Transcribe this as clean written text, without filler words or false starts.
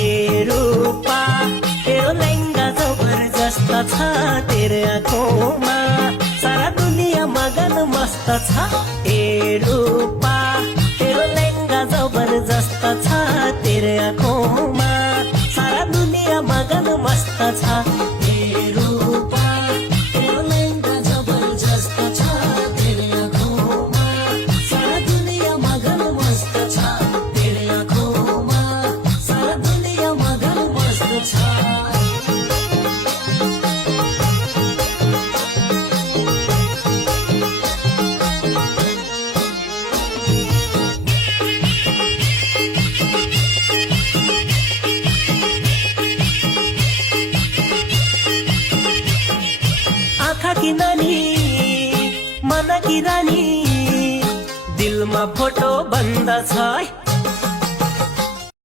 ए रूपा तेरो लहंगा जबरजस्त छ तेरो आँखोमा सारा दुनिया मगन मस्त छ ए रूपा तेरो लहंगा जबरजस्त छ तेरो आँखोमा सारा दुनिया मगन मस्त छ ए रूपा तेरो लहंगा जबरजस्त छ तेरो आँखोमा सारा दुनिया मगन मस्त छ तेरो आँखोमा सारा दुनिया मगन मस्त छ आँखा की नानी मन की रानी दिलमा फोटो बन्द छ